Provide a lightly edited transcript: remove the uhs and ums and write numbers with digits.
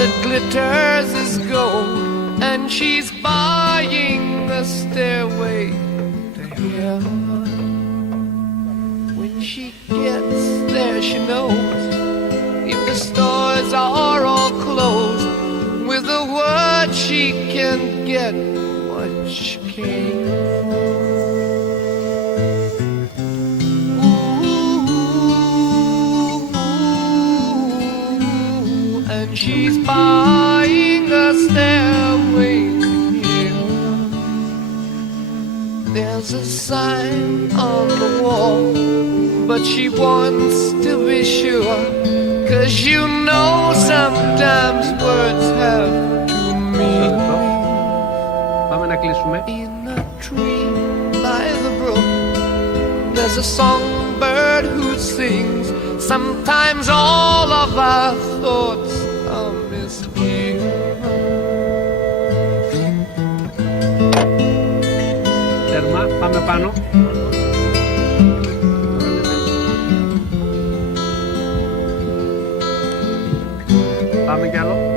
that glitters is gold, and she's buying a stairway to heaven. When she gets there, she knows if the stores are all closed, with a word she can get what she came for. Ooh, and she's buying a stairway to heaven. There's a sign on the wall, but she wants to be sure, 'cause you know sometimes words have two meanings. Πάμε να κλείσουμε. In a tree by the brook, there's a songbird who sings. Sometimes all of our thoughts are misgiven. Τέρμα, πάμε πάνω. Πάμε κι άλλο.